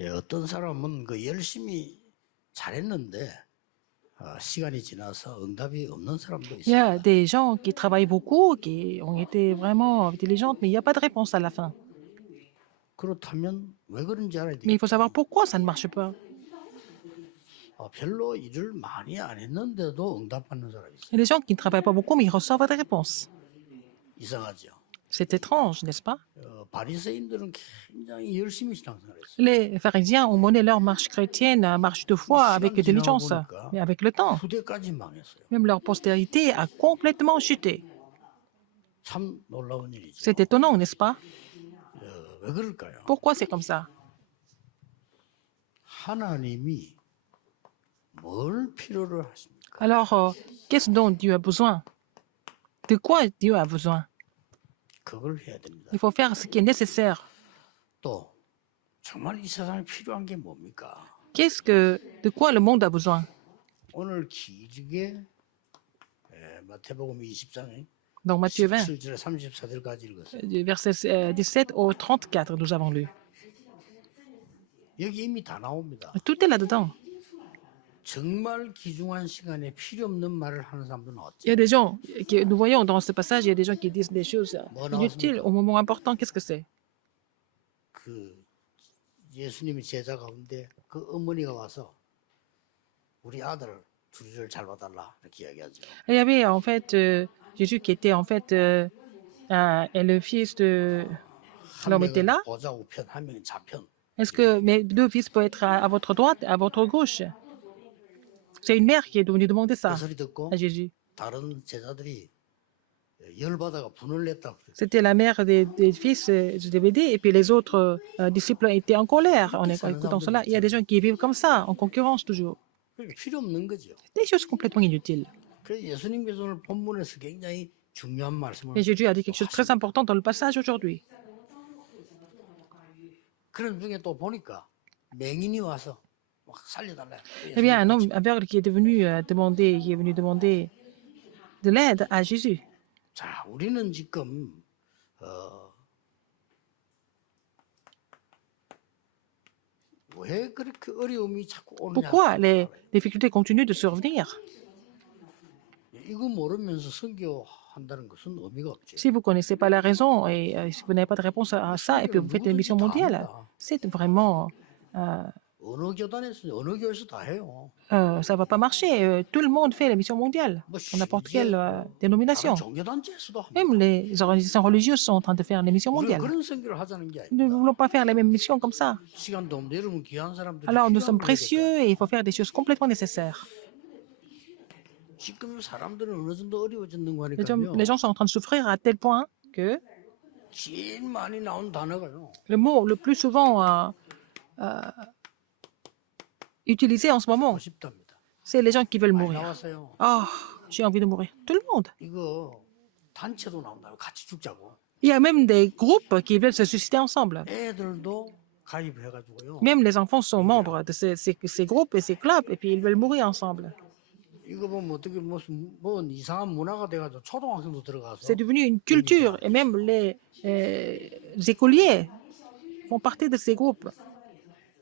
어떤 사람은 그 열심히 잘했는데 시간이 지나서 응답이 없는 사람도 Il y a 있습니다. des gens qui travaillent beaucoup, qui ont été vraiment intelligentes, mais il n'y a pas de réponse à la fin. 그렇다면 왜 그런지 알아야 Mais il faut savoir 되겠죠. pourquoi ça ne marche pas. 별로 일을 많이 안 했는데도 응답받는 사람이 Il y a 있어요. des gens qui ne travaillent pas beaucoup, mais ils reçoivent des réponses. 이상하죠. C'est étrange, n'est-ce pas? 바리새인들은 굉장히 열심히 신앙생활을 했어요. Les pharisiens ont mené leur marche chrétienne, marche de foi avec 시간 지나고 diligence. 보니까 Mais avec le temps, 후대까지 망했어요. même leur postérité a complètement chuté. 참 놀라운 일이죠. C'est étonnant, n'est-ce pas? 왜 그럴까요? Pourquoi c'est comme ça? 하나님이 뭘 필요로 하십니까? Alors, qu'est-ce dont Dieu a besoin? De quoi Dieu a besoin? 그걸 해야 됩니다. Il faut faire ce qui est nécessaire. 또 정말 이 세상에 필요한 게 뭡니까? De quoi le monde a besoin? 오늘 길게 마태복음 20장에 Dans Matthieu 20, 17절에 34절까지 읽었어요. du verset 17 au 34, nous avons lu. 여기 이미 다 나옵니다. Tout est là-dedans. 정말 귀중한 시간에 필요 없는 말을 하는 사람들은 Il y 어째? a des gens, nous voyons dans ce passage, il y a des gens qui disent des choses inutiles au moment important. Qu'est-ce que c'est? 그 예수님의 제자 가운데 그 어머니가 와서 우리 아들 둘을 잘 봐달라 이렇게 이야기하죠. Il y avait en fait Jésus qui était en fait et le fils de 한 l'homme était là. 명은 보좌 우편, 한 명은 좌편. Est-ce que mes deux fils peuvent être à votre droite et à votre gauche? C'est une mère qui est venue demander 그 ça 소리 듣고 à Jésus. 다른 제자들이 열받아가 분을 냈다고 그래요. C'était la mère des fils de Zébédée et puis les autres disciples étaient en colère en écoutant cela. Il y a des gens qui vivent comme ça, en concurrence toujours. 그러니까 필요 없는 거죠. Des choses complètement inutiles. 그래서 예수님께서 오늘 본문에서 굉장히 중요한 말씀을 Et Jésus a dit quelque chose de très important dans le passage aujourd'hui. 그런 중에 또 보니까 맹인이 와서 막 살려달라. Eh bien, un homme aveugle qui est venu demander de l'aide à Jésus. 자, 우리는 지금 왜 그렇게 어려움이 자꾸 오느냐? Pourquoi les difficultés continuent de survenir? 이거 모르면서 선교한다는 것은 의미가 없지. Si vous ne connaissez pas la raison et si vous n'avez pas de réponse à ça et puis vous faites une mission mondiale, c'est vraiment... 어느 교단에서 어느 교회에서 다 해요. ça ne va pas marcher. Tout le monde fait la mission mondiale, dans n'importe quelle 다른 dénomination. 종교단체에서도 합니다. Même les organisations religieuses sont en train de faire les missions 우리가 mondiales. 그런 선교를 하자는 게 Nous ne 아닙니다. voulons pas faire les mêmes missions comme ça. 시간도 없는데 여러분 귀한 사람들이 Alors nous 필요한 sommes 걸 해야 될까요? précieux et il faut faire des choses complètement nécessaires. 지금 사람들은 어느 정도 어려워졌는 거 Les 하니까요. gens sont en train de souffrir à tel point que 제일 많이 나온 단어가요. le mot le plus souvent utilisé en ce moment, 싶답니다. c'est les gens qui veulent 많이 mourir. 나왔어요. Oh, j'ai envie de mourir. Tout le monde. 이거 단체도 나온다고 같이 죽자고. Il y a même des groupes qui veulent se suicider ensemble. 애들도 가입해가지고요. Même les enfants sont membres de ces groupes et ces clubs et puis ils veulent mourir ensemble. 이거 보면 어떻게 무슨 뭐 이상한 문화가 돼가지고 초등학생도 들어가서 C'est devenu une culture et même les écoliers font partie de ces groupes.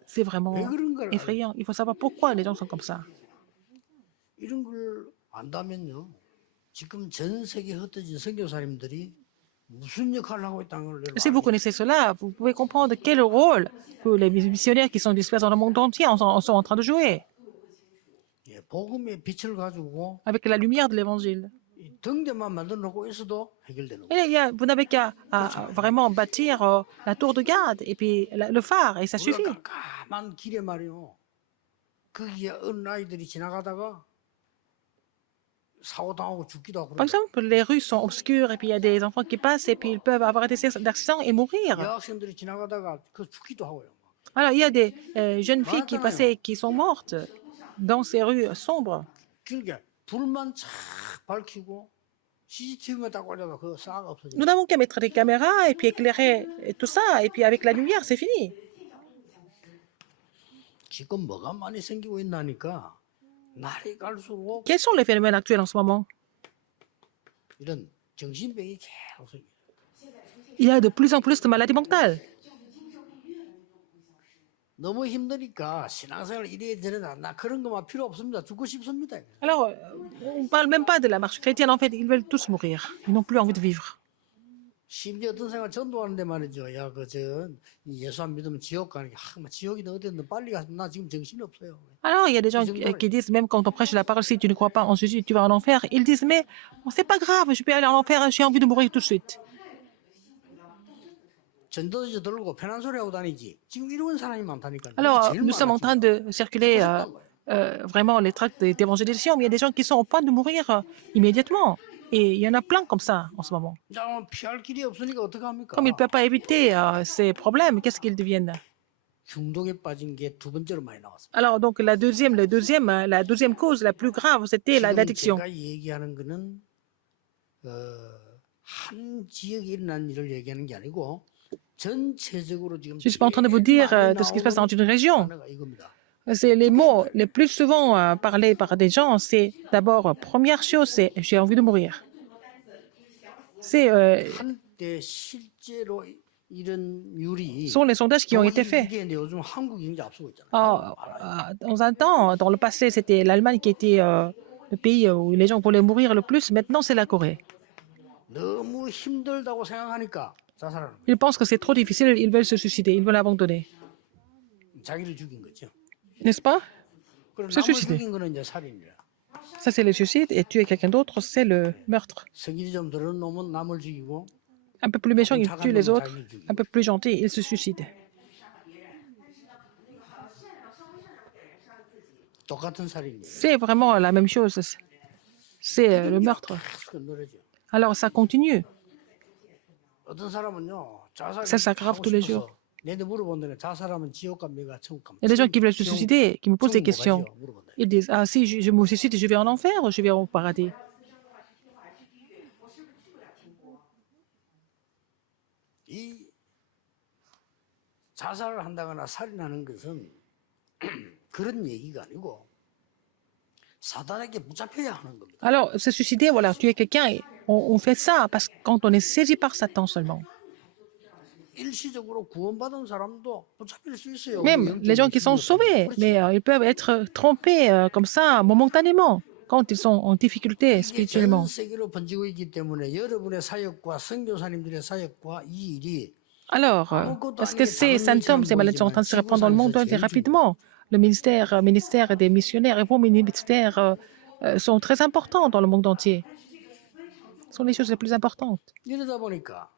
C'est vraiment 왜 그런 걸 effrayant. Il faut savoir pourquoi les gens sont comme ça. 이런 걸 안다면요. 지금 전 세계 흩어진 선교사님들이 무슨 역할을 하고 있다는 걸 여러분 Si vous connaissez cela, vous pouvez comprendre quel rôle que les missionnaires qui sont dispersés dans le monde entier sont en train de jouer 예, 복음의 빛을 가지고 avec la lumière de l'évangile. 이 등대만 만들어 놓고 있어도 해결되는 거예요. Et vous n'avez qu'à vraiment bâtir la tour de garde et puis le phare et ça suffit. 우리가 깜깜한 길에 말이요. 거기에 어린 아이들이 지나가다가 사고 당하고 죽기도 하고. Par exemple, les rues sont obscures et puis il y a des enfants qui passent et puis ils peuvent avoir des accidents et mourir. 여학생들이 지나가다가 그 죽기도 하고요. Alors, il y a des jeunes filles qui passaient et qui sont mortes dans ces rues sombres. 그러니까 불만 착 밝히고 CCTV만 딱 올려도 그 싸가 없어져. Nous n'avons qu'à mettre des caméras et puis éclairer tout ça et puis avec la lumière, c'est fini. 지금 뭐가 많이 생기고 있나니까 날이 갈수록 Quels sont les phénomènes actuels en ce moment? 이런 정신병이 계속 생겨요. Il y a de plus en plus de maladies mentales. 너무 힘드니까 신앙생활 이래 저래 나 그런 것만 필요 없습니다. 죽고 싶습니다. Alors, on ne parle même pas de la marche chrétienne, en fait, ils veulent tous mourir. Ils n'ont plus envie de vivre. 심지어 어떤 생각 전도하는데 말이죠. 야, 예수 안 믿으면 지옥 가는 게, 지옥이든 어디든 빨리 가. 나 지금 정신이 없어요. Alors, il y a des gens qui disent, même quand on prêche la parole, si tu ne crois pas en Jésus, tu vas en enfer. Ils disent, mais c'est pas grave, je peux aller en enfer, j'ai envie de mourir tout de suite. 전도지 들고 편한 소리 하고 다니지. 지금 이런 사람이 많다니까요. Alors, 제일 nous sommes en train de circuler vraiment les tracts d'évangélisation, mais il y a des gens qui sont au point de mourir immédiatement. Et il y en a plein comme ça en ce moment. 자, 피할 길이 없으니까 어떡합니까? Comme ils ne peuvent pas éviter ces problèmes, qu'est-ce qu'ils deviennent? 중독에 빠진 게 두 번째로 많이 나왔습니다. Alors, donc, la deuxième cause, la plus grave, c'était 지금 l'addiction. 제가 얘기하는 거는 한 지역에 일어난 일을 얘기하는 게 아니고 전체적으로 지금 Je ne suis pas en train de vous dire de ce qui se passe dans une région. 단어가 이겁니다. C'est les mots les plus souvent parlés par des gens. C'est d'abord, première chose, c'est j'ai envie de mourir. C'est 한때 실제로 이런 율이 sont les sondages qui ont été faits. 이게 요즘 한국 경제 앞서고 있잖아요. Dans un temps, dans le passé, c'était l'Allemagne qui était le pays où les gens voulaient mourir le plus. Maintenant, c'est la Corée. 너무 힘들다고 생각하니까 자살하는 거예요. Ils pensent que c'est trop difficile, ils veulent se suicider, ils veulent abandonner. 자기를 죽인 거죠. N'est-ce pas? 그럼 Se 남을 suicider. 죽인 거는 이제 살인이야. Ça, c'est le suicide. Et tuer quelqu'un d'autre, c'est le meurtre. 성질이 좀 들은 놈은 남을 죽이고 Un peu plus méchant, il tue les autres. Un peu plus gentil, il se suicide. 똑같은 살인이에요. C'est vraiment la même chose. C'est le meurtre. 계속 늘어져. Alors, ça continue. 어떤 사람은요 자살 Ça s'aggrave tous les jours. 내한테 물어본다네. 자살하면 지옥 갑니까 천국 갑니까? Il y a des gens qui veulent se suicider, qui me posent des questions. 물어본다. Ils disent, ah si je me suicide, je vais en enfer ou je vais au paradis? 이 자살을 한다거나 살인하는 것은 그런 얘기가 아니고 사단에게 붙잡혀야 하는 겁니다. Alors, se suicider, voilà, tuer quelqu'un, on fait ça parce que quand on est saisi par Satan seulement. 일시적으로 구원받은 사람도 붙잡힐 수 있어요. Même les gens qui sont sauvés, mais ils peuvent être trompés comme ça momentanément quand ils sont en difficulté 이게 전 spirituellement. 세계로 번지고 있기 때문에 여러분의 사역과 선교사님들의 사역과 이 일이 Alors, parce que ces symptômes, ces maladies sont en train de se répandre dans le monde entier rapidement. Le ministère des missionnaires et vos ministères sont très importants dans le monde entier. Ce sont les choses les plus importantes. 이러다 보니까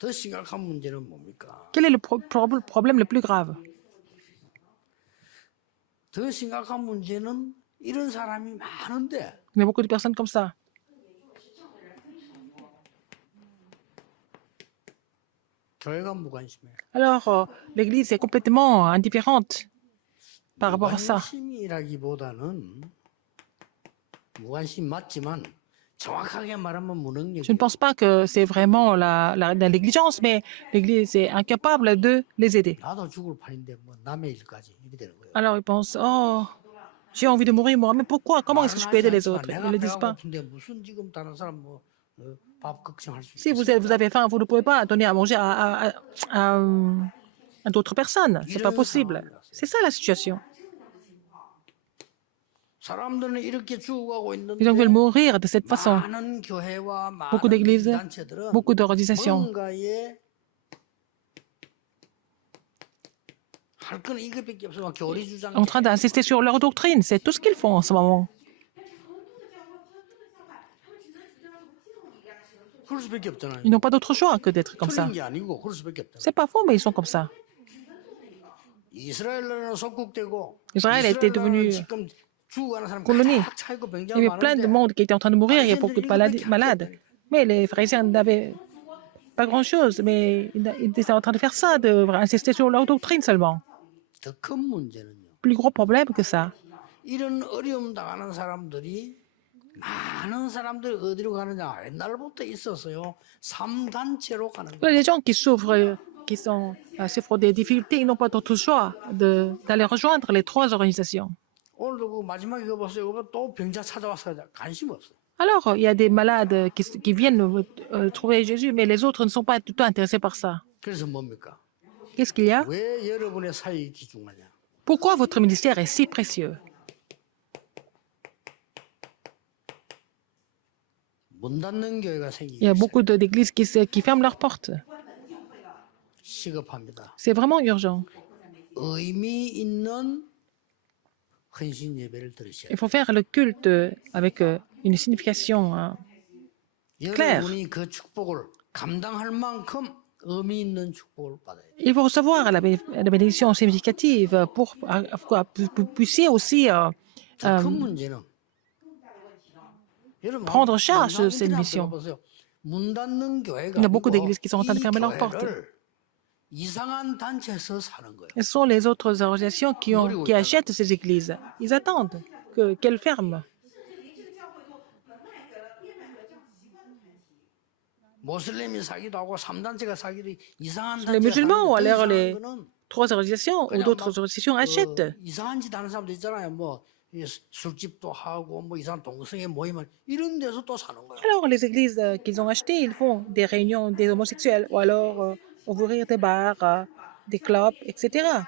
더 심각한 문제는 뭡니까? Quel est le problème le plus grave? 더 심각한 문제는 이런 사람이 많은데 Il y a beaucoup de personnes comme ça. 교회가 무관심해. Alors, l'Église est complètement indifférente par rapport à ça. 무관심이라기보다는 무관심 맞지만 정확하게 말하면 무능력. Je ne pense pas que c'est vraiment la négligence, mais l'Église est incapable de les aider. 나도 죽을 판인데 뭐 남의 일까지 이래 되는 거예요. Alors, ils pensent, oh, j'ai envie de mourir, moi. Mais pourquoi? Comment est-ce que je peux aider les autres? Ils ne le disent pas. 근데 무슨 지금 다른 사람 밥 걱정할 수 Si 있어요. vous avez faim, vous ne pouvez pas donner à manger à d'autres personnes. Ce n'est pas possible. C'est ça la situation. 사람들은 이렇게 죽어가고 Les gens veulent 있는데 mourir de cette façon. 많은 교회와 Beaucoup 많은 d'églises, 단체들은 beaucoup d'organisations 뭔가에 할 거는 이것밖에 없어. 막 교리 주장. en train d'insister sur leur doctrine. C'est tout ce qu'ils font en ce moment. 그럴 수밖에 없잖아요. Ils n'ont pas d'autre choix que d'être comme ça. 틀린 게 아니고 그럴 수밖에 없잖아요. C'est pas faux, mais ils sont comme ça. 이스라엘 나라는 속국되고 Israël était devenu 지금 죽어가는 사람 colonie. 다 차이고 Il y 병자가 avait plein de 많은데 monde qui était en train de mourir. Il y a beaucoup de malades. Mais les pharisiens n'avaient pas grand-chose. Mais ils étaient en train de faire ça, d'insister sur leur doctrine seulement. 더 큰 문제는요. Plus gros problème que ça. 이런 어려움 당하는 사람들이 많은 사람들이 어디로 가느냐 옛날부터 있었어요. 3단체로 가는 거예요. Les gens qui souffrent des difficultés, ils n'ont pas d'autre choix d'aller rejoindre les trois organisations. 오늘도 그 마지막에 그거 봤어요. 그거 또 병자 찾아와서 관심 없어요. Alors, il y a des malades qui viennent trouver Jésus, mais les autres ne sont pas du tout intéressés par ça. 그래서 뭡니까? Qu'est-ce qu'il y a? 왜 여러분의 사역이 귀중하냐? Pourquoi votre ministère est si précieux? 문 닫는 교회가 Il y a 생기기 beaucoup d'églises qui ferment leurs portes. 시급합니다. C'est vraiment urgent. 의미 있는 헌신 예배를 드리셔야 Il 돼요. faut faire le culte avec une signification claire. 여러분이 그 축복을 감당할 만큼 의미 있는 축복을 받아야 돼요. Il faut recevoir la bénédiction significative pour que vous puissiez aussi 더 큰 문제는 여러분 prendre en charge 영상 cette 인터넷 mission. 들어보세요. 문 닫는 교회가 Il y a beaucoup 아니고 d'églises qui sont en train de 이 fermer leurs portes. 교회를 이상한 단체에서 사는 거예요. Ce sont les autres organisations qui achètent ces églises. Ils attendent qu'elles ferment. 모슬림이 사기도 하고 3단체가 사기도 이상한 Les 단체가 musulmans ou 사는데 alors 더 les 이상한 거는 trois organisations ou 그냥 d'autres 막 organisations achètent. 이상한 짓 하는 사람도 있잖아요. 뭐 이 술집도 하고 뭐 이상한 동성애 모임을 이런 데서 또 사는 거예요. Alors, les églises qu'ils ont achetées, ils font des réunions des homosexuels ou alors ouvrir des bars, des clubs, etc.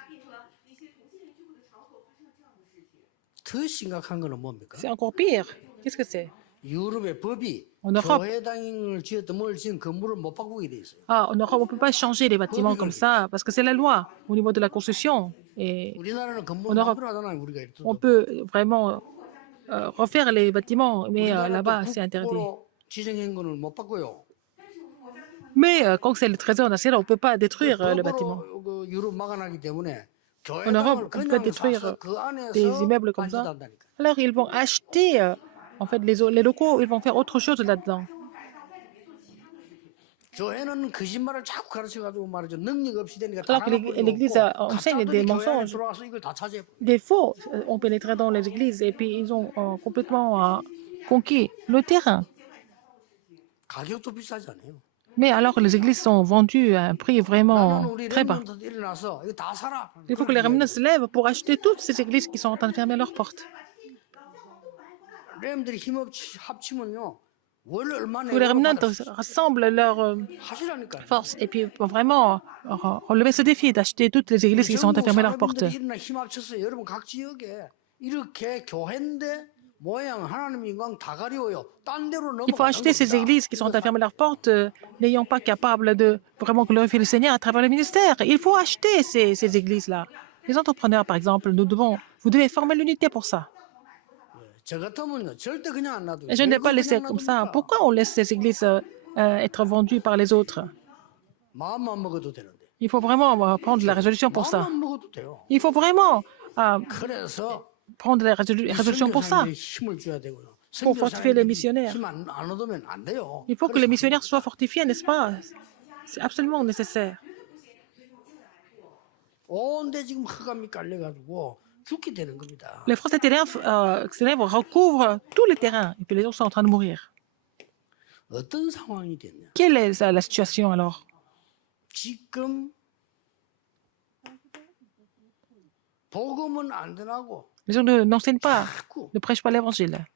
더 심각한 거는 뭡니까? C'est encore pire. Qu'est-ce que c'est? 유럽의 법이 En Europe. 교회당을 지었던 뭘 지은 건물을 못 바꾸게 돼 있어요. Ah, en Europe, on ne peut pas changer les bâtiments comme ça parce que c'est la loi au niveau de la construction. Et 우리나라는 건물 en Europe, 마음대로 하잖아요. 우리가 이렇게. on peut vraiment refaire les bâtiments, mais là-bas, c'est interdit. 국보로 지정한 거는 못 바꿔요. Mais quand c'est le trésor national, on ne peut pas détruire le bâtiment. 법으로 그 유럽 막아나기 때문에 En Europe, 교회당을 on peut 그냥 détruire 사서 그 안에서 des immeubles comme ça. 간직한다니까. Alors, ils vont acheter, en fait, les locaux, ils vont faire autre chose là-dedans. 교회는 거짓말을 자꾸 가르쳐가지고 말이죠. 능력 없이 되니까 다 Alors que l'Église enseigne des mensonges. 들어와서 이걸 다 차지해. Des faux ont pénétré dans les églises et puis ils ont complètement conquis le terrain. 가격도 비싸지 않아요. Mais alors, les églises sont vendues à un prix 나는 vraiment 우리 très bas. 렘넌트 일어나서 이거 다 사라. Il faut que les remnants se lèvent pour acheter toutes ces églises qui sont en train de fermer leurs portes. 렘들이 힘 합치면요. 월 얼마 Que les remnants 내고 rassemblent leurs 하시라니까요. forces et puis pour vraiment relever ce défi d'acheter toutes les églises qui sont en train de fermer leurs portes. 산업인들이 일어나 힘 합쳐서 여러분 각 지역에 이렇게 교회인데 모양 하나님 인간 다 가리워요. 딴 데로 넘어가는 Il faut acheter ces églises qui sont en train de fermer leurs portes, n'ayant pas capable de vraiment glorifier le Seigneur à travers le ministère. Il faut acheter ces églises-là. Les entrepreneurs, par exemple, vous devez former l'unité pour ça. 저 같으면요 절대 그냥 안 놔둬요. Et je ne 왜 vais pas 그걸 laisser 그냥 comme ça. 놔둡니까? Pourquoi on laisse ces églises être vendues par les autres? 마음만 먹어도 되는데. Il faut vraiment prendre la résolution pour ça. 마음만 먹어도 돼요. Il faut vraiment 그래서 prendre la résolution pour ça. 선교사님들이 힘을 줘야 되고요. Pour fortifier les missionnaires. 힘안 얻으면 안 돼요. Il faut que les missionnaires soient fortifiés, n'est-ce pas? C'est absolument nécessaire. 온데 지금 흑암이 깔려가지고 죽게 되는 겁니다. Les forces extérieures recouvrent tous les terrains et puis les gens sont en train de mourir. 어떤 상황이 됐냐? Quelle est la situation alors? 지금 복음은 안 전하고 Les gens n'enseignent pas, 자꾸 ne prêchent pas l'évangile.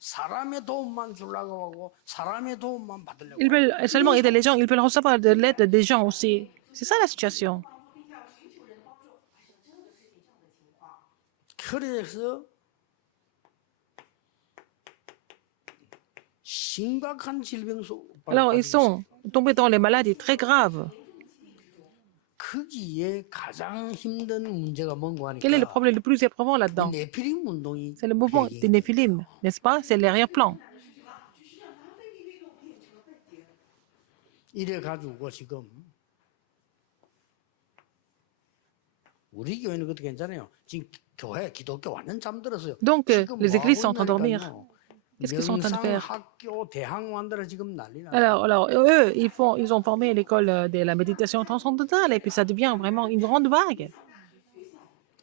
사람의 도움만 주려고 하고 사람의 도움만 받으려고. Ils veulent seulement aider les gens, ils veulent recevoir de l'aide des gens aussi. C'est ça la situation. 그래서 심각한 질병 속. Alors, ils sont tombés dans les maladies très graves. 거기에 가장 힘든 문제가 뭔가 Quel est le 하니까 problème le plus éprouvant là-dedans? 네피림 운동이 C'est le mouvement des Néphilim, n'est-ce pas? C'est l'arrière-plan. 이래 가지고 지금 우리 교회는 그것도 괜찮아요. 지금 교회 기독교 완전 잠들었어요. Donc, 지금 les 뭐 églises sont 하고 en train de dormir. 있냐니까요. Qu'est-ce qu'ils sont en train de faire? 명상학교 대학원들은 지금 난리 나요. Alors eux, ils ont formé l'école de la méditation transcendantale et puis ça devient vraiment une grande vague.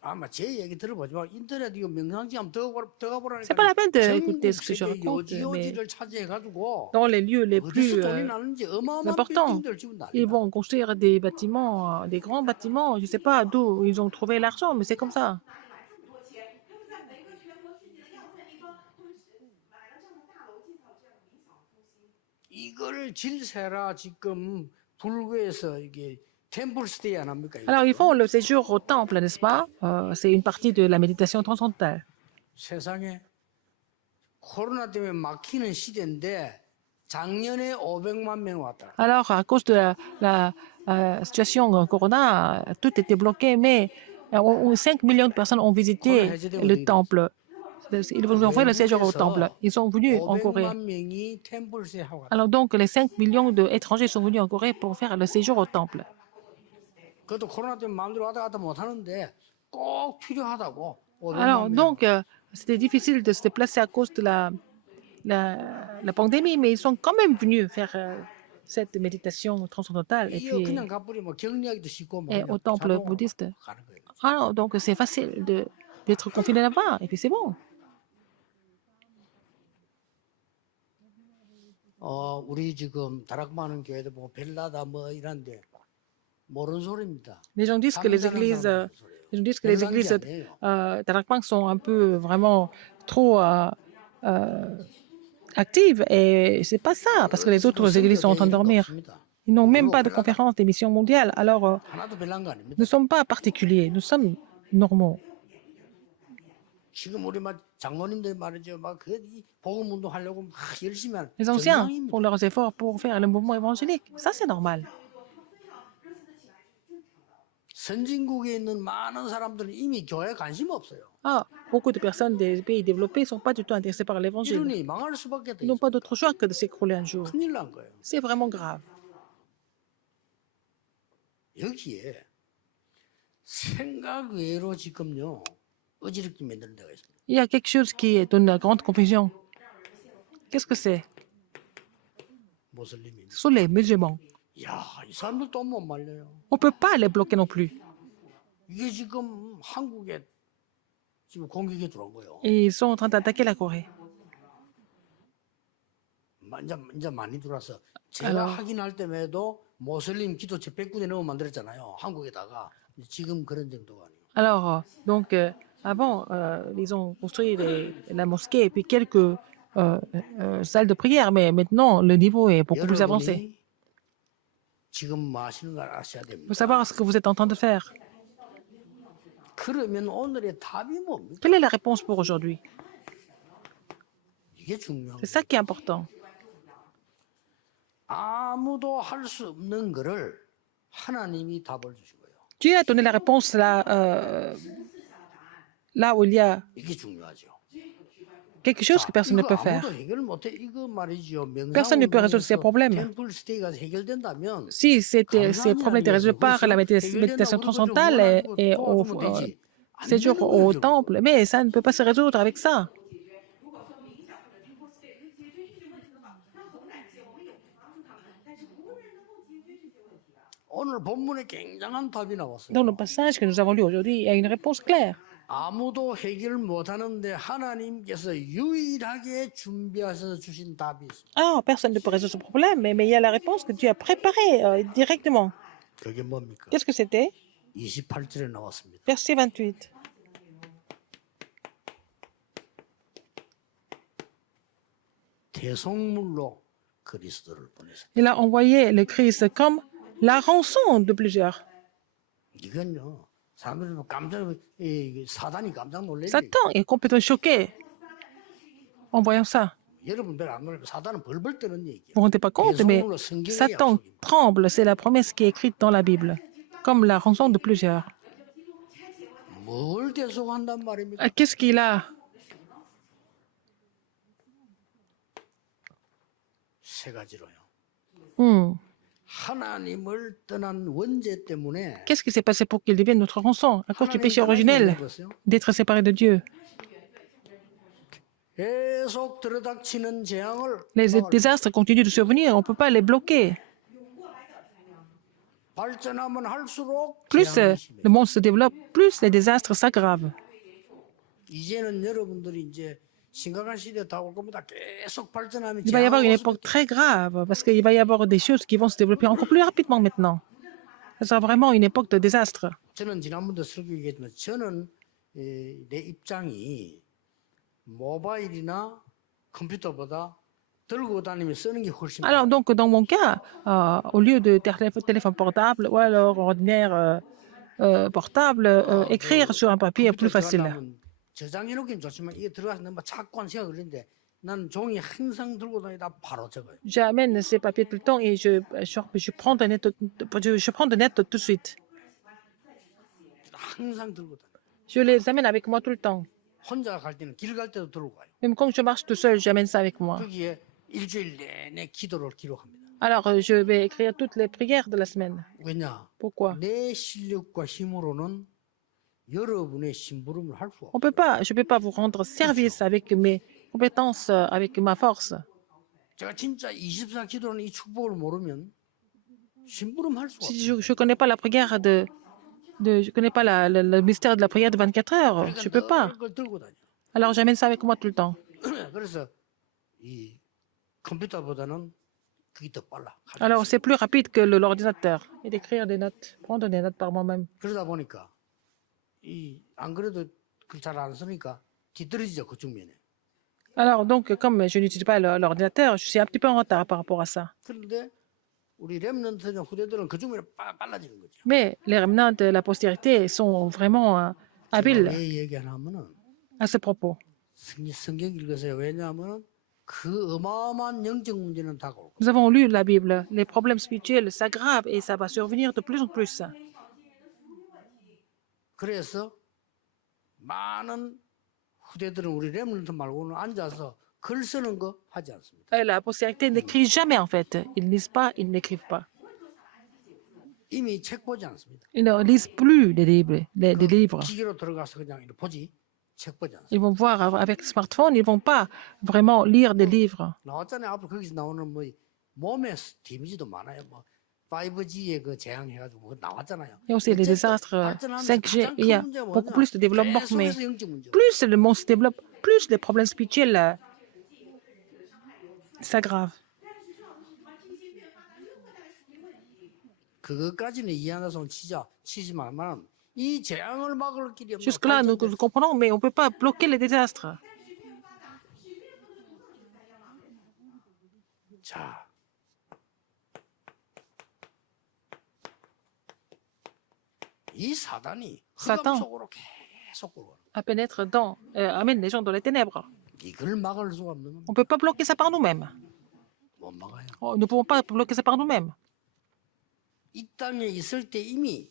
아마 제 얘기 들어보지만 인터넷 이거 명상지 한번 들어가 보라니까. C'est pas la peine d'écouter ce que je raconte, mais 요지를 차지해 가지고 dans les lieux les plus 어디서 돈이 나는지 어마어마한 importants, 빌딩들 지금 난리 ils 나. vont construire des bâtiments, des grands bâtiments. Je ne sais pas d'où ils ont trouvé l'argent, mais c'est comme ça. 이걸 질세라 지금 불교에서 이게 템플 스테이 안 합니까? Alors, ils 이거? font le séjour au temple, n'est-ce pas? C'est une partie de la méditation transcendantale. 세상에 코로나 때문에 막히는 시대인데 작년에 500만 명 왔다. Alors, à cause de la situation Corona, tout était bloqué, mais 5 millions de personnes ont visité le temple. Ils vous ont fait le séjour au temple. Ils sont venus en Corée. 500만 명이 템플 스테이 하고 왔다. Alors donc, les 5 millions d'étrangers sont venus en Corée pour faire le séjour au temple. 그것도 코로나 때문에 마음대로 왔다 갔다 못 하는데 꼭 필요하다고. 500만 Alors 명. donc, c'était difficile de se déplacer à cause de la pandémie, mais ils sont quand même venus faire cette méditation transcendantale. Et 이거 puis, 그냥 가버리 뭐 격리하기도 쉽고 뭐 et 그냥 au temple 자동으로 bouddhiste. 가는 거예요. Alors donc, c'est facile d'être confiné là-bas. Et puis, c'est bon. 우리 지금 다락마는 교회도 뭐 벨라다 뭐 이런데 모르는 소리입니다. Les gens disent que les 잠자는 églises, 사람 모르는 소리예요. les gens disent que les 별난 게 églises 아니에요. Tarakpang sont un peu vraiment trop actives. Et c'est pas ça, parce que les autres églises sont en train de dormir. Ils n'ont même pas de conférence, d'émission mondiale. Alors, 하나도 별난 거 아닙니다. nous ne sommes pas particuliers, nous sommes normaux. 지금 우리 막 장로님들 말이죠. 막그 복음 운동 하려고 막 열심히 하는 Les anciens 정상입니다. font leurs efforts pour faire le mouvement évangélique. Ça, c'est normal. 선진국에 있는 많은 사람들은 이미 교회에 관심 없어요. Ah, beaucoup de personnes des pays développés ne sont pas du tout intéressées par l'évangile. 이론이 망할 수밖에 돼 Ils n'ont 있어요. pas d'autre choix que de s'écrouler un jour. 큰일 난 거예요. C'est vraiment grave. 여기에 생각 외로 지금요 어지럽게 만드는 데가 있습니다. Il y a quelque chose qui donne une grande confusion. Qu'est-ce que c'est? 모슬림이. Ce sont les musulmans. 야, 이 사람들 또 못 말려요. On ne peut pas les bloquer non plus. 이게 지금 한국에 지금 공격이 들어온 거예요. Et ils sont en train d'attaquer la Corée. 이제 많이 들어와서 제가 Alors. 확인할 때에도 모슬림 기도체 100군데 넘어 만들었잖아요. 한국에다가 지금 그런 정도가 아니에요. Alors, donc, avant, ils ont construit la mosquée et puis quelques salles de prière, mais maintenant, le niveau est beaucoup plus avancé. 여러분이 지금 뭐 하시는 걸 아셔야 Il 됩니다. faut savoir ce que vous êtes en train de faire. 그러면 오늘의 답이 뭡니까? Quelle est la réponse pour aujourd'hui? 이게 중요한 C'est 거예요. ça qui est important. 아무도 할 수 없는 거를 하나님이 답을 주신 거예요. Dieu a donné la réponse là où il y a 이게 중요하죠. quelque chose que personne ne 이거 peut faire. 아무도 해결 못해. 이거 말이죠. Personne ne peut résoudre ces problèmes. 템플 스테이가 해결된다면 Si ces problèmes étaient résolus par la méditation transcendantale et au séjour au temple, mais ça ne peut pas se résoudre avec ça. 오늘 본문에 굉장한 답이 나왔어요. Dans le passage que nous avons lu aujourd'hui, il y a une réponse claire. 아무도 해결 못하는데 하나님께서 유일하게 준비하셔서 주신 답이 있어요. Ah, personne ne peut résoudre ce problème, mais il y a la réponse que Dieu a préparée directement. 그게 뭡니까? Qu'est-ce que c'était? 28절에 나왔습니다. Verset 28. 대속물로 그리스도를 보내서 Il a envoyé le Christ comme la rançon de plusieurs. 이건요 사람들이 깜짝 사단이 깜짝 놀래요. Satan est complètement choqué en voyant ça. 여러분 별로 안 놀래요. 사단은 벌벌 떠는 얘기예요. Vous ne vous rendez pas compte, mais Satan tremble, c'est la promesse qui est écrite dans la Bible, comme la rançon de plusieurs. 뭘 대속한단 말입니까? Qu'est-ce qu'il a? 세 가지로요. Hmm. 하나님을 떠난 원죄 때문에 Qu'est-ce qui s'est passé pour qu'il devienne notre rançon à cause du péché originel d'être séparé de Dieu? 계속 들어닥치는 재앙을 Les désastres continuent de survenir, on ne peut pas les bloquer. 발전하면 할수록 Plus 재앙이 심해요. le monde se développe, plus les désastres s'aggravent. 이제는 여러분들이 이제 심각한 시대에 다 올 겁니다. 계속 발전하면 Il va y avoir une 재앙이 époque très grave parce qu'il va y avoir des choses qui vont se développer encore plus rapidement maintenant. Ce sera vraiment une époque de désastre. 저는 지난번도 설교 얘기했지만 저는 내 입장이 모바일이나 컴퓨터보다 들고 다니면 쓰는 게 훨씬 Alors, 많아요. donc, dans mon cas, au lieu de téléphone portable ou alors ordinaire portable, écrire 그 sur un papier est 컴퓨터 plus facile. 들어간다면 저장해 놓긴 좋지만 이게 들어가서 너무 자꾸 한 시간 걸리는데 나는 종이 항상 들고 다니다 바로 적어요. J'amène ces papiers tout le temps et je prends de net, je prends de net tout de suite. 항상 들고 다녀요. Je les amène avec moi tout le temps. 혼자 갈 때는 길 갈 때도 들고 가요. Même quand je marche tout seul, j'amène ça avec moi. 거기에 일주일 내내 기도를 기록합니다. Alors, je vais écrire toutes les prières de la semaine. 왜냐? Pourquoi? 내 실력과 힘으로는 여러분의 심부름을 할 수 없어요. Je peux pas vous rendre service avec mes compétences, avec ma force. 제가 진짜 24 기도는 이 축복을 모르면 심부름 할 수가 Si 없어요. je connais pas la prière je connais pas le mystère de la prière de 24 heures, je peux pas. 그러니까 늘 그걸 들고 다녀요. Alors, j'amène ça avec moi tout le temps. 그래서 이 컴퓨터보다는 그게 더 빨라. Alors, c'est plus rapide que l'ordinateur. Et d'écrire des notes, prendre des notes par moi-même. 그러다 보니까 이 안 그래도 그걸 잘 안 쓰니까 뒤떨어지죠 그 중면에. Alors, donc, comme je n'utilise pas l'ordinateur, je suis un petit peu en retard par rapport à ça. 그런데 우리 렘넌트 후대들은 그 중면에 빨라지는 거죠. Mais les remnants de la postérité sont vraiment 제가 habiles 왜 얘기하냐면은 à ce propos. 성경 읽으세요. 왜냐하면은 그 어마어마한 영적 문제는 다가오고 Nous avons lu la Bible. Les problèmes spirituels s'aggravent et ça va survenir de plus en plus. 그래서 많은 후대들은 우리 렘넌트 말고는 앉아서 글 쓰는 거 하지 않습니다. La postérité n'écrit jamais en fait. Ils ne lisent pas, ils n'écrivent pas. 이미 책 보지 않습니다. Ils ne lisent plus des livres. Des livres. 기계로 들어가서 그냥 이렇게 보지 책 보지 않습니다. Ils vont voir avec le smartphone, ils ne vont pas vraiment lire des livres. 나왔잖아요. 앞으로 거기서 나오는 뭐 몸의 데미지도 많아요. 뭐 5G에 그 재앙해가지고 그거 나왔잖아요. Il y a aussi les désastres 5G. Il y a beaucoup plus de développement. Mais 계속해서 영적 문제. plus le monde se développe, plus les problèmes spirituels s'aggravent. 그것까지는 이해하나서 치지 말만 이 재앙을 막을 길이 없는 Jusque-là, nous comprenons, mais on ne peut pas bloquer les désastres. 자, 이 사단이 흑암 Satan 속으로 계속 끌어가는 pénètre amène les gens dans les ténèbres. 이걸 막을 수가 없는 건 On ne peut pas bloquer ça par nous-mêmes. 못 막아요. Nous ne pouvons pas bloquer ça par nous-mêmes. 이 땅에 있을 때 이미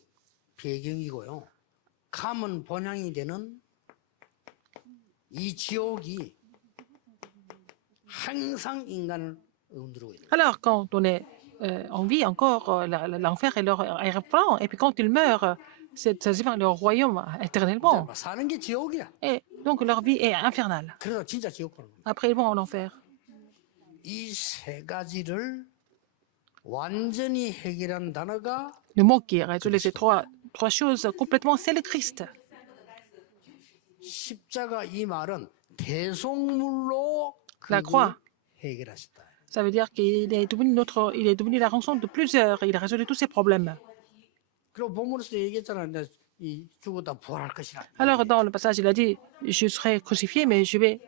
배경이고요. 감은 본향이 되는 이 지옥이 항상 인간을 흔들고 있는 거예요. Alors, quand on est en vie encore, l'enfer est leur arrière-plan. Et puis quand ils meurent, c'est leur royaume éternellement. 막 사는 게 지옥이야. Et donc leur vie est infernale. 그래서 진짜 지옥 가는 거예요. Après, ils vont en enfer. 이 세 가지를 완전히 해결한 단어가 Le mot qui résume ces trois choses complètement, c'est le Christ. 십자가 이 말은 대속물로 La croix. 해결하셨다. Ça veut dire qu'il est devenu la rançon de plusieurs. Il a résolu tous ces problèmes. 그리고 본문에서 얘기했잖아요. 내가 이 죽었다 부활할 것이라. Alors, dans le passage, il a dit, je serai crucifié, mais je vais...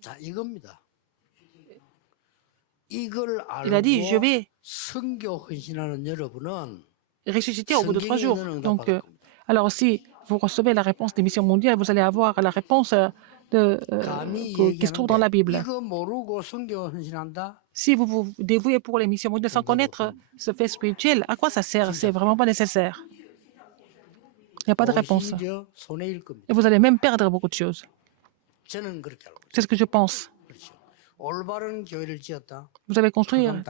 자, 이겁니다. 이걸 Il a dit, je 알고 vais 선교 헌신하는 여러분은 ressusciter au bout de 3 jours. 성경에 있는 Donc, 응답받을 겁니다. alors, si vous recevez la réponse des missions mondiales, vous allez avoir la réponse 감히 qui se trouve dans la Bible. 이거 모르고 선교 헌신한다? Si vous vous dévouez pour les missions mondiales sans connaître ce fait spirituel, à quoi ça sert? C'est vraiment pas nécessaire. Il n'y a pas de réponse. 오히려 손해일 겁니다. Et vous allez même perdre beaucoup de choses. 저는 그렇게 알고 있어요. C'est ce que je pense. 그렇죠. 올바른 교회를 지었다. Vous allez construire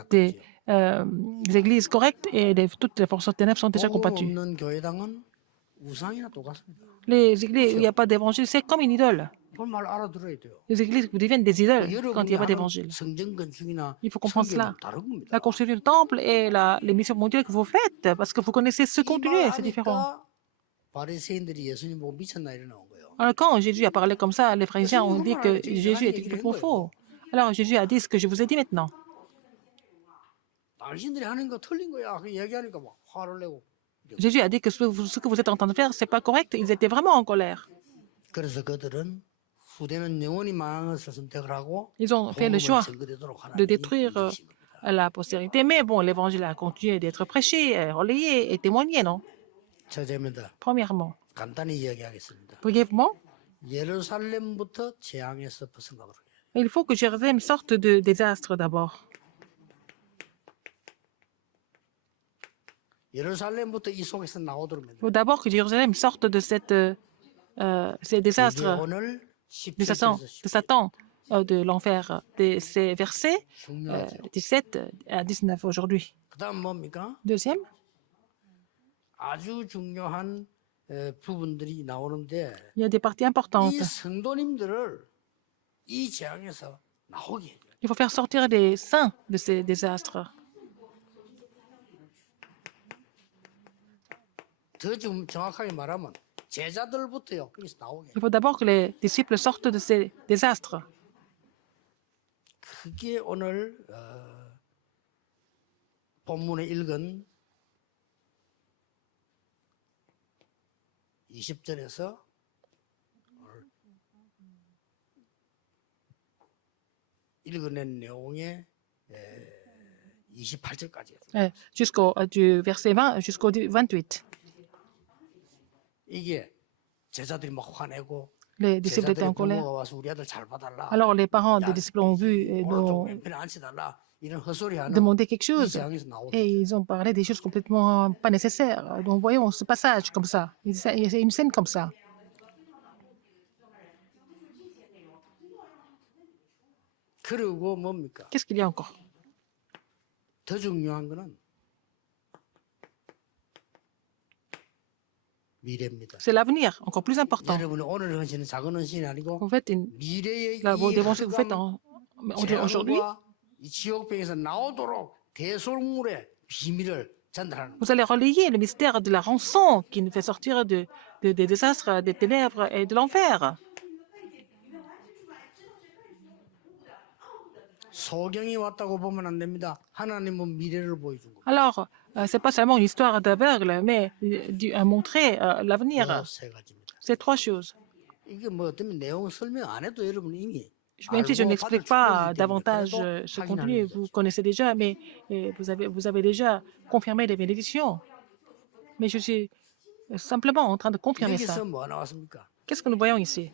des églises correctes et toutes les forces de ténèbres sont déjà 복음 combattues. 없는 교회당은 우상이나 똑같습니다. Les églises où il n'y a pas d'évangile, c'est comme une idole. 그걸 말 알아들어야 돼요. Les églises deviennent des idoles quand il n'y 여러분이 a pas 하는 d'évangile. 성전 건축이나 Il faut comprendre cela. 선교는 다른 겁니다. La construction du temple et les missions mondiales que vous faites, parce que vous connaissez ce contenu, c'est différent. 하니까 바리새인들이 예수님 보고 미쳤나 이래 나온 거예요. Alors, quand Jésus a parlé comme ça, les pharisiens ont dit que Jésus était complètement faux. Alors, Jésus a dit ce que je vous ai dit maintenant. 당신들이 하는 거 틀린 거야. 그 얘기하니까 막 화를 내고. Jésus a dit que ce que vous êtes en train de faire, c'est pas correct. Ils étaient vraiment en colère. 그래서 그들은 후대는 영원히 망한 것을 선택을 하고 Ils ont fait le 복음은 choix 증거되도록 de 하나님이 détruire 이기신 겁니다. la postérité. Mais bon, l'évangile a continué d'être prêché, relayé et témoigné, non? 첫째입니다. Premièrement, 간단히 이야기하겠습니다. brièvement, 예루살렘부터 재앙에서 벗어나도록 해요. il faut que Jérusalem sorte de désastre d'abord. 예루살렘부터 이 속에서 나오도록 Il 합니다. faut d'abord que Jérusalem sorte de ces 이게 désastres 오늘 de Satan, 17절에서 de Satan, de l'enfer, de ces versets 중요하죠. 17 à 19 aujourd'hui. 그다음 뭡니까? Deuxième, 아주 중요한 부분들이 나오는데 il y a des parties 이 importantes. 성도님들을 이 재앙에서 나오게 해줘요. Il faut faire sortir les saints de ces désastres. 더 좀 정확하게 말하면 제자들부터요. 거기서 나오게. Il faut d'abord que les disciples sortent de ces désastres. 그게 오늘 본문에 읽은 20절에서 읽어낸 내용의 28절까지. Du verset 20 jusqu'au 28. 이게 제자들이 막 화내고 Les disciples étaient 제자들의 en colère. 부모가 와서 우리 아들 잘 봐달라. Alors les parents des disciples ont vu et 오른쪽 ont 왼편에 앉혀달라. 이런 헛소리하는 demandé quelque 이 chose. 재앙에서 나오게. Et ils ont parlé des choses complètement pas nécessaires. Donc voyons ce passage comme ça. C'est une scène comme ça. 그리고 뭡니까? Qu'est-ce qu'il y a encore? 더 중요한 거는 미래입니다. C'est l'avenir, encore plus important. 여러분이 오늘 헌신은 작은 헌신이 아니고 Vous faites 미래의 la 이 dépense que vous faites aujourd'hui. 재앙과 이 지옥병에서 나오도록 대속물의 비밀을 전달하는 거예요. Vous allez relayer le mystère de la rançon qui nous fait sortir des désastres, des ténèbres et de l'enfer. 소경이 왔다고 보면 안 됩니다. 하나님은 미래를 보여준 거예요. Alors, c'est pas seulement une histoire d'aveugle, mais à montrer l'avenir. 세 가지입니다. C'est trois choses. 이게 뭐 어떤 내용 설명 안 해도 여러분 이미 Même si je 알고 n'explique 받을 pas 축복이기 때문에 davantage 그래도 ce 확인하는 contenu, 거죠. vous connaissez déjà, mais vous avez déjà confirmé les bénédictions. Mais je suis simplement en train de confirmer ça. 여기서 뭐 나왔습니까? Qu'est-ce que nous voyons ici?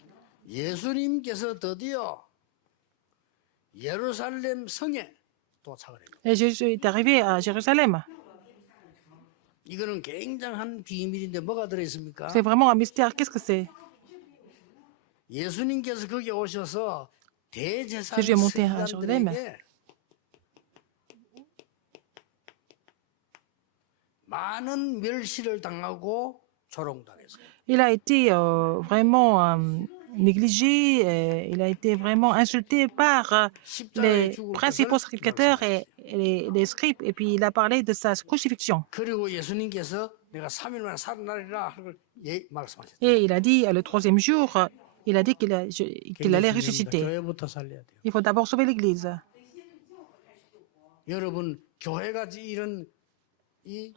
예수님께서 드디어 예루살렘 성에 도착을 해요. Et Jésus est arrivé à Jérusalem. 이거는 굉장한 비밀인데 뭐가 들어있습니까? C'est vraiment un mystère. Qu'est-ce que c'est? 예수님께서 거기 오셔서 대제사장 Jésus est monté à Jérusalem. 스리단들에게 많은 멸시를 당하고 조롱당했어요. Il a été vraiment négligé, il a été vraiment insulté par 십자가에 les 죽을 principaux 것을 sacrificateurs et les scribes. Et puis il a parlé de sa crucifixion. 그리고 예수님께서 내가 3일 만에 살아나리라 하는 걸 말씀하셨어요. Et il a dit, le troisième jour, il a dit qu'il allait ressusciter. 교회부터 살려야 돼요. Il faut d'abord sauver l'Église. 여러분 교회가 이런 이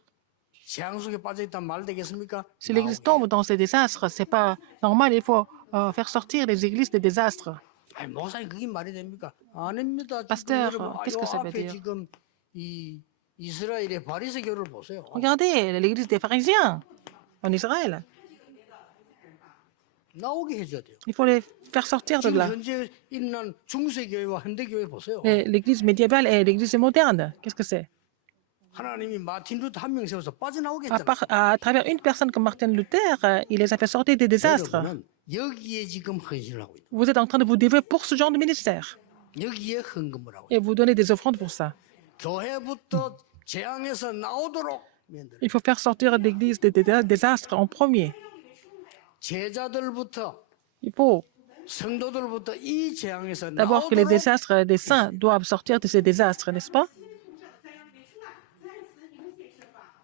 재앙 속에 빠져 있단 말 되겠습니까? Si l'Église tombe dans ces désastres, c'est pas normal. Il faut faire sortir les églises des désastres. 아니 목사님 그게 말이 됩니까? 아닙니다. 지금 Pasteur, 여러분 qu'est-ce que ça veut 앞에 dire? 지금 이 이스라엘의 바리새교를 보세요. Regardez l'Église des pharisiens en Israël. 나오게 해줘야 돼요. Il faut les faire sortir de 지금 là. 현재 있는 중세교회와 현대교회 보세요. L'Église médiévale et l'Église moderne, qu'est-ce que c'est? 하나님이 마틴 루터 한 명 세워서 빠져나오게 À, 했잖아요. à travers une personne comme Martin Luther, il les a fait sortir des désastres. 여러분은 여기에 지금 헌신을 하고 있다. Vous êtes en train de vous dévouer pour ce genre de ministère. 여기에 헌금을 하고 있다. Et vous donnez des offrandes pour ça. 교회부터 재앙에서 나오도록 만들어요. Il faut faire sortir l'Église des désastres en premier. 제자들부터 Il faut 성도들부터 이 재앙에서 d'abord que les 나오도록 désastres des saints doivent sortir de ces désastres, n'est-ce pas?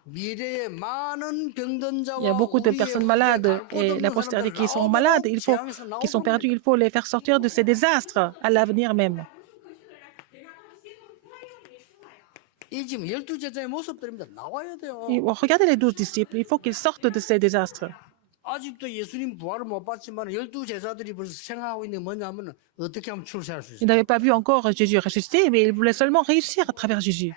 미래에 많은 병든 자와 Il y a beaucoup de 우리의 personnes 후대 malades 갈고 et la 닦는 postérité 사람들 qui sont 나오도록 malades, 재앙에서 qui sont 나오도록 perdus, il faut les faire sortir de ces désastres à l'avenir même. 이 지금 12제자의 모습들입니다. 나와야 돼요. Et regardez les 12 disciples, il faut qu'ils sortent de ces désastres. 아직도 예수님 부활을 못 봤지만 12제자들이 벌써 생각하고 있는 게 뭐냐면 어떻게 하면 출세할 수 Ils 있을까? n'avaient pas vu encore Jésus ressuscité, mais ils voulaient seulement réussir à travers Jésus.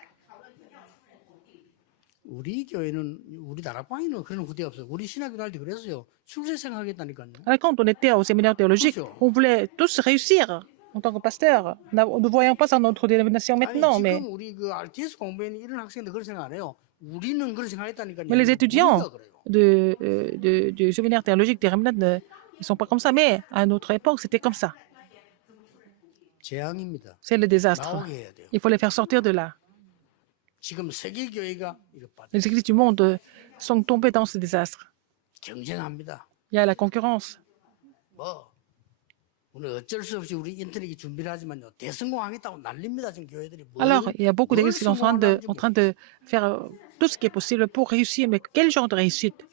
우리 교회는 우리 다락방에는 그런 후대 없어요. 우리 신학교 다닐 때 그랬어요. 출세 생각했다니까요. Alors, quand on était au séminaire théologique, on voulait tous réussir en tant que pasteur. Nous ne voyons pas ça dans notre dénomination 아니 maintenant, mais, 지금 우리 그 RTS 공부에 있는 이런 학생들 그런 생각 안 해요. 우리는 그런 생각했다니까요. mais les étudiants 우리가 그래요. du séminaire théologique des Remnants ne sont pas comme ça. Mais à notre époque, c'était comme ça. 재앙입니다. C'est le désastre. 나오게 해야 돼요. Il faut les faire sortir de là. 지금 세계 교회가 이거 빠져 Les églises du monde sont tombées dans ce désastre. 경쟁합니다. Il y a la concurrence. 뭐 오늘 어쩔 수 없이 우리 인터넷이 준비를 하지만요. 대성공하겠다고 난립니다. 지금 교회들이. Alors, il y a beaucoup d'églises qui sont en train de faire tout ce qui est possible pour réussir. Mais quel genre de réussite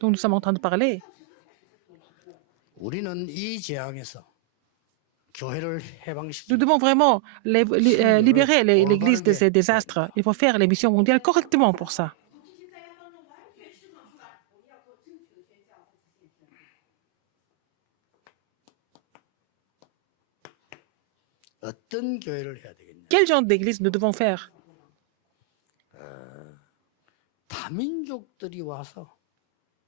dont nous sommes en train de parler? 우리는 이 재앙에서 교회를 해방시키고 Nous devons vraiment libérer l'Église de ces désastres. Il faut faire les missions mondiales correctement pour ça. 어떤 교회를 해야 되겠냐? Quel genre d'église nous devons faire? 다민족들이 와서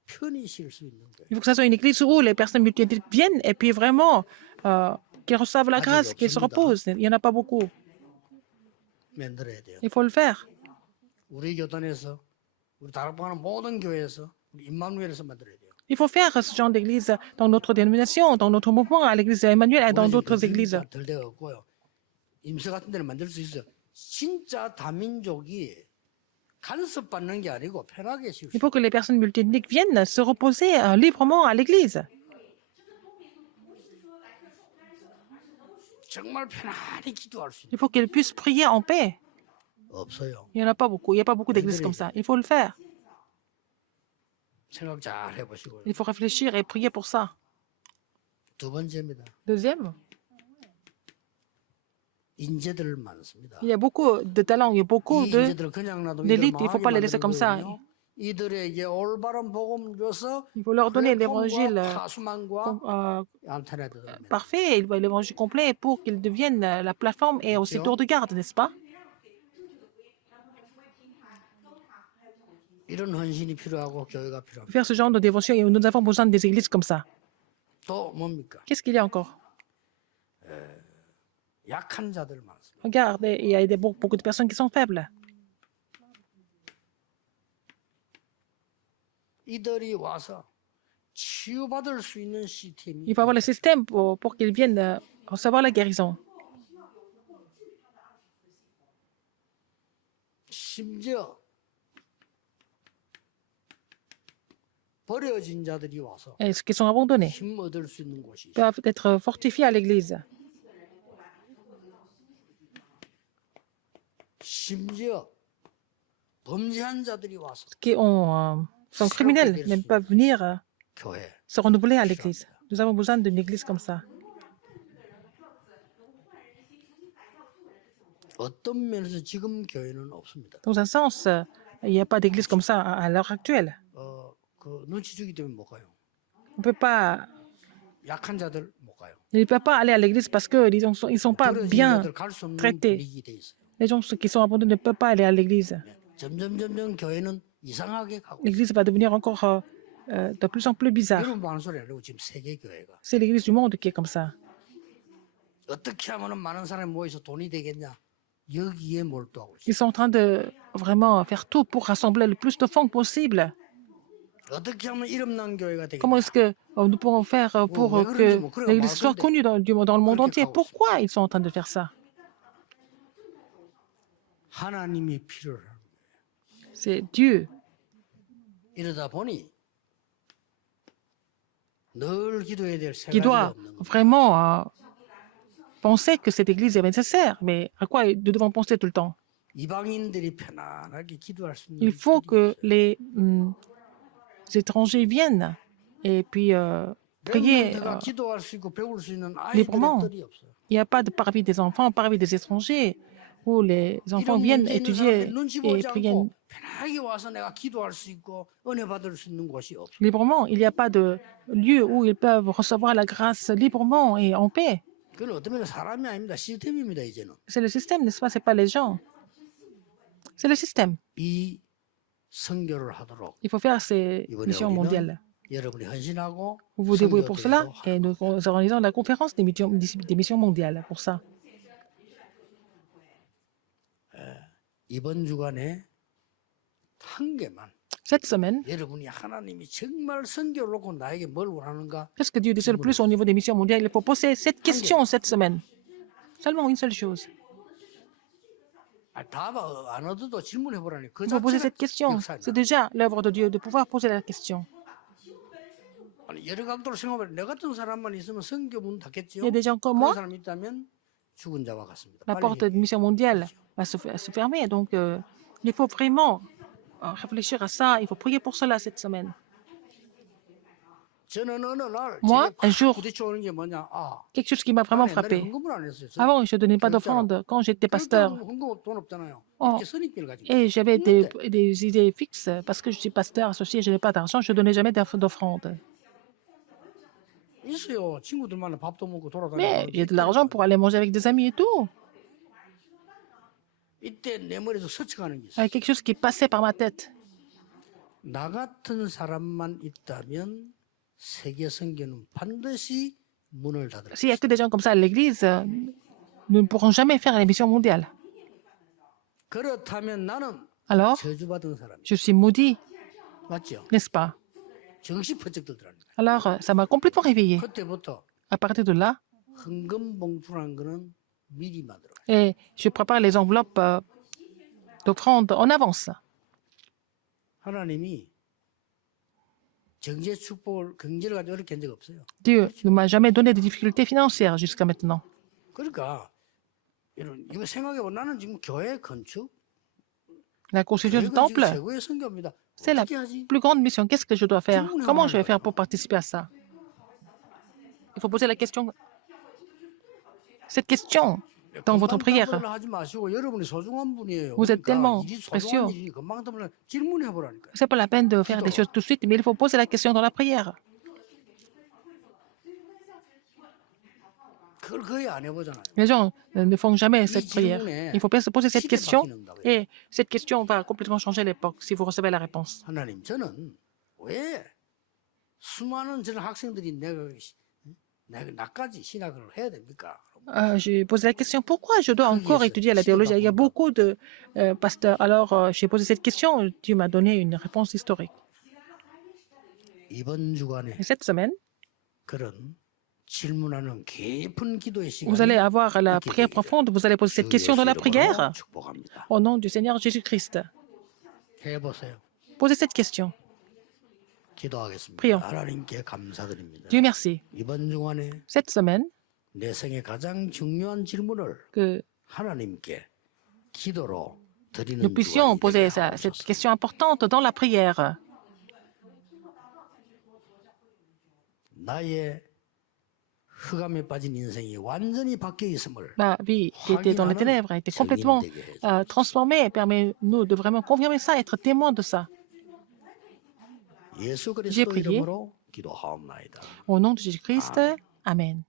편히 쉴 수 있는 교회. Il faut que ça soit une église où les personnes multiethniques viennent et puis vraiment qu'ils reçoivent la grâce, qu'ils se reposent. Il n'y en a pas beaucoup. 만들어야 돼요. Il faut le faire. 우리 교단에서 우리 다락방하는 모든 교회에서 우리 임마누엘에서 만들어야 돼요. Il faut faire ce genre d'église dans notre dénomination, dans notre mouvement, à l'église Emmanuel et dans d'autres églises. 들 데가 없고요. 임서 같은 데는 만들 수 있어요. 진짜 다민족이 간섭받는 게 아니고 편하게 쉴 수. Il faut que les personnes multiethniques viennent se reposer librement à l'église. 정말 편안히 기도할 수 있는. Il faut qu'elles puissent prier en paix. 없어요. Il n'y en a pas beaucoup. Il n'y a pas beaucoup d'églises comme ça. Il faut le faire. 생각 잘 해보시고요. Il faut réfléchir et prier pour ça. 두 번째입니다. Deuxième, 인재들 많습니다. il y a beaucoup de talents, il y a beaucoup 이 de... 인재들을 그냥 놔두면 d'élite, 이들 il faut pas les laisser comme ça. 망하게 이들에게 올바른 복음 줘서 Il faut leur donner l'évangile 파수망과 안테나들 parfait, l'évangile complet pour qu'ils deviennent la plateforme et aussi tour de garde, n'est-ce pas? 이런 헌신이 필요하고 교회가 필요합니다. Faire ce genre de dévotion, et nous avons besoin des églises comme ça. 또 뭡니까? Qu'est-ce qu'il y a encore? 약한 자들 많습니다. Regarde, il y a beaucoup de personnes qui sont faibles. 이들이 와서 치유받을 수 있는 시스템이 Il faut avoir le système pour qu'ils viennent recevoir la guérison. 심지어 버려진 자들이 와서 Et ceux qui sont abandonnés 힘 얻을 수 있는 곳이 있어요. peuvent être fortifiés à l'église. 심지어 범죄한 자들이 와서 Qui sont criminels, mais peuvent venir 교회 se renouveler à l'église. Nous avons besoin d'une église comme ça. 어떤 면에서 지금 교회는 없습니다. Dans un sens, il n'y a pas d'église comme ça à l'heure actuelle. 그 눈치 주기 때문에 못 가요. On peut pas, 약한 자들 못 가요. ils ne peuvent pas aller à l'église parce qu'ils ne sont pas 버려진 bien 자들 갈 수 없는 traités. 분위기 돼 있어요. Les gens qui sont abandonnés ne peuvent pas aller à l'église. 점점 교회는 이상하게 가고 있어요. L'église va devenir encore de plus en plus bizarre. 여러분 많은 소리 하려고 지금 세계 교회가 C'est l'église du monde qui est comme ça. 어떻게 하면 많은 사람이 모여서 돈이 되겠냐 여기에 몰두하고 있어요. Ils sont en train de vraiment faire tout pour rassembler le plus de fonds possible. 어떻게 하면 이름난 교회가 Comment 되겠냐. est-ce que nous pouvons faire pour que l'église soit connue dans le monde entier? Pourquoi ils sont en train de faire ça? 하나님이 필요한 C'est Dieu. 이러다 보니 늘 기도해야 될 세 Qui 가지가 doit 없는 거예요. vraiment penser que cette église est nécessaire. Mais à quoi nous devons penser tout le temps? 이방인들이 편안하게 기도할 수 있는 Il faut 길이 que les étrangers viennent et puis prier. 렘넌트가 기도할 수 있고 배울 수 있는 librement. 아이들의 뜰이 없어요. Il n'y a pas de parvis des enfants, parvis des étrangers, où les enfants 이런 viennent 문제 있는 étudier 사람들이 눈치 et 보지 prier. 않고 편하게 편하게 와서 내가 기도할 수 있고 은혜 받을 수 있는 곳이 없어. librement. Il n'y a pas de lieu où ils peuvent recevoir la grâce librement et en paix. 그건 어떤 면에 사람이 아닙니다. 시스템입니다. 이제는 C'est le système, n'est-ce pas? Ce n'est pas les gens. C'est le système. 이 선교를 하도록 Il faut faire ces 이번에 missions 우리는 mondiales. 여러분이 헌신하고 Vous vous débrouillez pour cela 선교대회도 et nous organisons la conférence des missions mondiales pour ça. 이번 주간에 한 개만 Cette semaine, 여러분이 하나님이 정말 선교를 놓고 나에게 뭘 원하는가 qu'est-ce que Dieu désire le plus au niveau des missions mondiales? Il faut poser cette question cette semaine. Seulement une seule chose. 답안 얻어도 질문해 보라니. 그 Il faut poser 자체가 cette question. 역사입니다. C'est déjà l'œuvre de Dieu de pouvoir poser la question. 아니, 여러 각도로 생각하면 내 같은 사람만 있으면 선교 문 닫겠지요. Il y a des gens comme 그런 moi, 사람이 있다면 죽은 자와 같습니다. la 빨리 porte de mission mondiale va se fermer. Donc, il faut vraiment réfléchir à ça. Il faut prier pour cela cette semaine. 저는 어느 날 Moi, un jour, 부딪혀오는 게 뭐냐? quelque chose qui m'a vraiment 옛날에 frappé. 헌금을 안 했어요. Avant, je ne donnais pas d'offrande quand j'étais pasteur. 헌금 돈 없잖아요. Oh. 이렇게 선입견을 가지고. Et j'avais des idées fixes. Parce que je suis pasteur associé, je n'ai pas d'argent, je ne donnais jamais d'offrande. 있어요. 친구들만 밥도 먹고 Mais 돌아다니고. j'ai de l'argent pour aller manger avec des amis et tout. 이때 내 머리에서 스쳐가는 게 있어요. Quelque chose qui passait par ma tête. 나 같은 사람만 있다면 세계 선교는 반드시 문을 닫을 S'il n'y a que des gens comme ça à l'église, nous ne pourrons jamais faire les missions mondiales. 그렇다면 나는 Alors, 저주받은 사람이야. je suis maudit, 맞죠? n'est-ce pas? 정신 번쩍 들더라니까. Alors, ça m'a complètement réveillé. 그때부터 À partir de là, 헌금 봉투라는 거는 미리 만들어. et je prépare les enveloppes d'offrande en avance. 하나님이 경제 축복을 경제를 가지고 어렵게 한 적 없어요. Dieu ne m'a jamais donné de difficultés financières jusqu'à maintenant. 그러니까 이거 생각해보면 나는 지금 교회 건축, La construction du 교회 건축이 temple, 최고의 선교입니다. c'est la 어떻게 하지? plus grande mission. Qu'est-ce que je dois faire? Comment je vais faire pour participer à ça? Il faut poser la question. Cette question dans votre prière. 하지 마시고 여러분이 소중한 분이에요. Vous êtes tellement 일이 소중한 précieux. 일이 금방 때문에 질문해 보라니까. C'est pas la peine de faire des choses tout de suite, mais il faut poser la question dans la prière. 그걸 거의 안 해보잖아요. Les gens ne font jamais cette prière. Il faut bien se poser cette question et cette question va complètement changer l'époque si vous recevez la réponse. 하나님, 저는 왜 수많은 저런 학생들이 나까지 신학을 해야 됩니까? J'ai posé la question pourquoi je dois encore étudier la théologie. Il y a beaucoup de pasteurs. Alors, j'ai posé cette question. Dieu m'a donné une réponse historique. 이번 주간에 Et cette semaine, 그런 질문하는 깊은 기도의 vous allez 시간이 avoir la prière profonde. Vous allez poser cette question dans la prière. 축복합니다. Au nom du Seigneur Jésus-Christ. 해보세요. Posez cette question. 기도하겠습니다. Prions. 하나님께 감사드립니다. Dieu merci. 이번 주간에 Cette semaine, 내 생에 가장 중요한 질문을 que 하나님께 기도로 드리는 nous puissions 주간이 poser 되게 cette 하옵소서. question importante dans la prière. 나의 흑암에 빠진 인생이 완전히 바뀌어 있음을 Ma vie qui était dans les ténèbres a été complètement transformée. Permets-nous de vraiment confirmer ça, être témoin de ça. 예수 J'ai 그리스도 prié. 이름으로 기도하옵나이다. Au nom de Jésus-Christ, Amen.